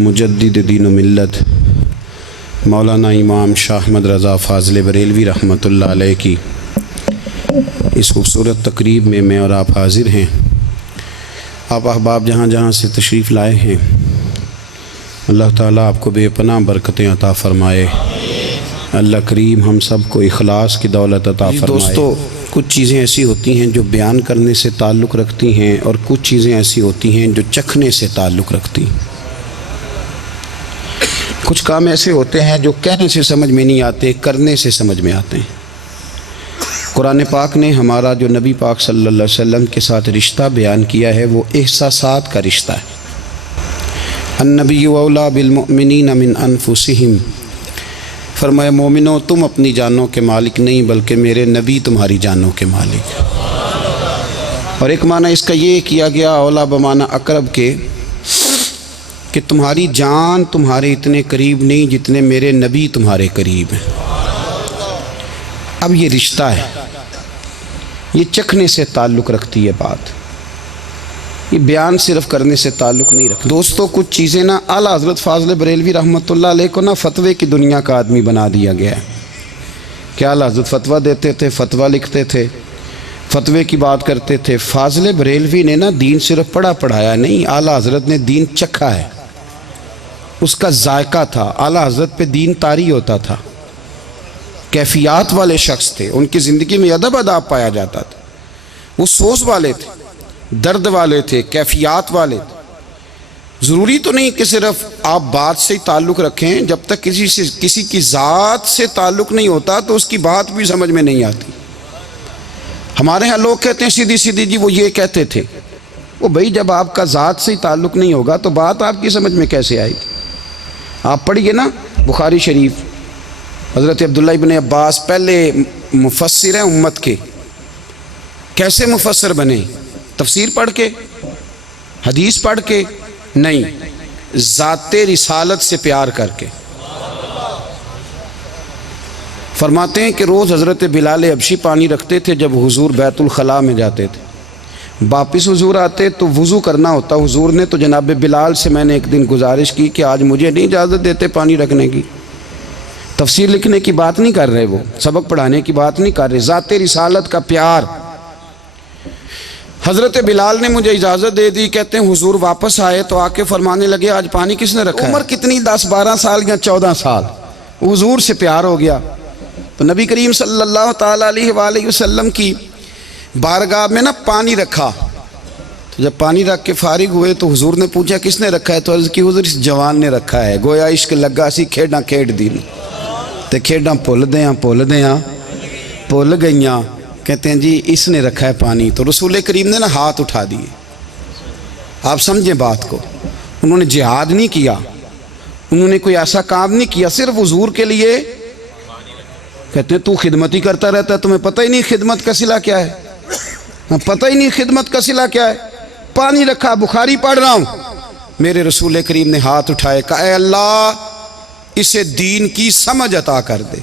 مجدد دین و ملت مولانا امام شاہ احمد رضا فاضل بریلوی رحمۃ اللہ علیہ کی اس خوبصورت تقریب میں اور آپ حاضر ہیں۔ آپ احباب جہاں جہاں سے تشریف لائے ہیں، اللہ تعالیٰ آپ کو بے پناہ برکتیں عطا فرمائے۔ اللہ کریم ہم سب کو اخلاص کی دولت عطا فرمائے۔ دوستو، کچھ چیزیں ایسی ہوتی ہیں جو بیان کرنے سے تعلق رکھتی ہیں، اور کچھ چیزیں ایسی ہوتی ہیں جو چکھنے سے تعلق رکھتی ہیں۔ کچھ کام ایسے ہوتے ہیں جو کہنے سے سمجھ میں نہیں آتے، کرنے سے سمجھ میں آتے ہیں۔ قرآن پاک نے ہمارا جو نبی پاک صلی اللہ علیہ وسلم کے ساتھ رشتہ بیان کیا ہے، وہ احساسات کا رشتہ ہے۔ النبی اولیٰ بالمؤمنین من انفسہم، فرمایا مومنو تم اپنی جانوں کے مالک نہیں بلکہ میرے نبی تمہاری جانوں کے مالک۔ اور ایک معنی اس کا یہ کیا گیا اولیٰ بمعنی اقرب کے، کہ تمہاری جان تمہارے اتنے قریب نہیں جتنے میرے نبی تمہارے قریب ہیں۔ اب یہ رشتہ ہے، یہ چکھنے سے تعلق رکھتی ہے بات، یہ بیان صرف کرنے سے تعلق نہیں رکھتی۔ دوستو، کچھ چیزیں نا اعلیٰ حضرت فاضل بریلوی رحمۃ اللہ علیہ کو نا فتوے کی دنیا کا آدمی بنا دیا گیا ہے کہ اعلیٰ حضرت فتویٰ دیتے تھے، فتویٰ لکھتے تھے، فتوے کی بات کرتے تھے۔ فاضل بریلوی نے نا دین صرف پڑھا پڑھایا نہیں، اعلیٰ حضرت نے دین چکھا ہے، اس کا ذائقہ تھا۔ اعلیٰ حضرت پہ دین طاری ہوتا تھا، کیفیات والے شخص تھے، ان کی زندگی میں ادب اداب پایا جاتا تھا۔ وہ سوز والے تھے، درد والے تھے، کیفیات والے تھے۔ ضروری تو نہیں کہ صرف آپ بات سے ہی تعلق رکھیں، جب تک کسی کی ذات سے تعلق نہیں ہوتا تو اس کی بات بھی سمجھ میں نہیں آتی۔ ہمارے ہاں لوگ کہتے ہیں سیدھی سیدھی جی وہ یہ کہتے تھے، وہ بھائی جب آپ کا ذات سے ہی تعلق نہیں ہوگا تو بات آپ کی سمجھ میں کیسے آئے گی؟ آپ پڑھیے نا بخاری شریف، حضرت عبداللہ ابن عباس پہلے مفسر ہیں امت کے۔ کیسے مفسر بنے؟ تفسیر پڑھ کے، حدیث پڑھ کے نہیں، ذات رسالت سے پیار کر کے۔ فرماتے ہیں کہ روز حضرت بلال حبشی پانی رکھتے تھے جب حضور بیت الخلاء میں جاتے تھے، واپس حضور آتے تو وضو کرنا ہوتا حضور نے، تو جناب بلال سے میں نے ایک دن گزارش کی کہ آج مجھے نہیں اجازت دیتے پانی رکھنے کی۔ تفسیر لکھنے کی بات نہیں کر رہے، وہ سبق پڑھانے کی بات نہیں کر رہے، ذات رسالت کا پیار۔ حضرت بلال نے مجھے اجازت دے دی، کہتے ہیں حضور واپس آئے تو آ کے فرمانے لگے آج پانی کس نے رکھا ہے؟ عمر کتنی 10-12 سال یا 14 سال، حضور سے پیار ہو گیا۔ تو نبی کریم صلی اللہ تعالیٰ علیہ وآلہ وسلم کی بارگاہ میں نا پانی رکھا، تو جب پانی رکھ کے فارغ ہوئے تو حضور نے پوچھا کس نے رکھا ہے؟ تو عرض کی حضور اس جوان نے رکھا ہے، گویا عشق لگا سی کھیڈاں کھیڈ دی تے کھیڈاں بھول گئیاں۔ کہتے ہیں جی اس نے رکھا ہے پانی، تو رسول کریم نے نا ہاتھ اٹھا دیے۔ آپ سمجھیں بات کو، انہوں نے جہاد نہیں کیا، انہوں نے کوئی ایسا کام نہیں کیا، صرف حضور کے لیے۔ کہتے ہیں تو خدمت ہی کرتا رہتا ہے، تمہیں پتہ ہی نہیں خدمت کا صلہ کیا ہے، پتہ ہی نہیں خدمت کا صلہ کیا ہے۔ پانی رکھا، بخاری پڑھ رہا ہوں، میرے رسول کریم نے ہاتھ اٹھائے، کہا اے اللہ اسے دین کی سمجھ عطا کر دے،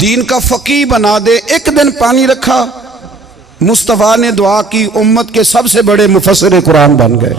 دین کا فقیہ بنا دے۔ ایک دن پانی رکھا، مصطفیٰ نے دعا کی، امت کے سب سے بڑے مفسر قرآن بن گئے۔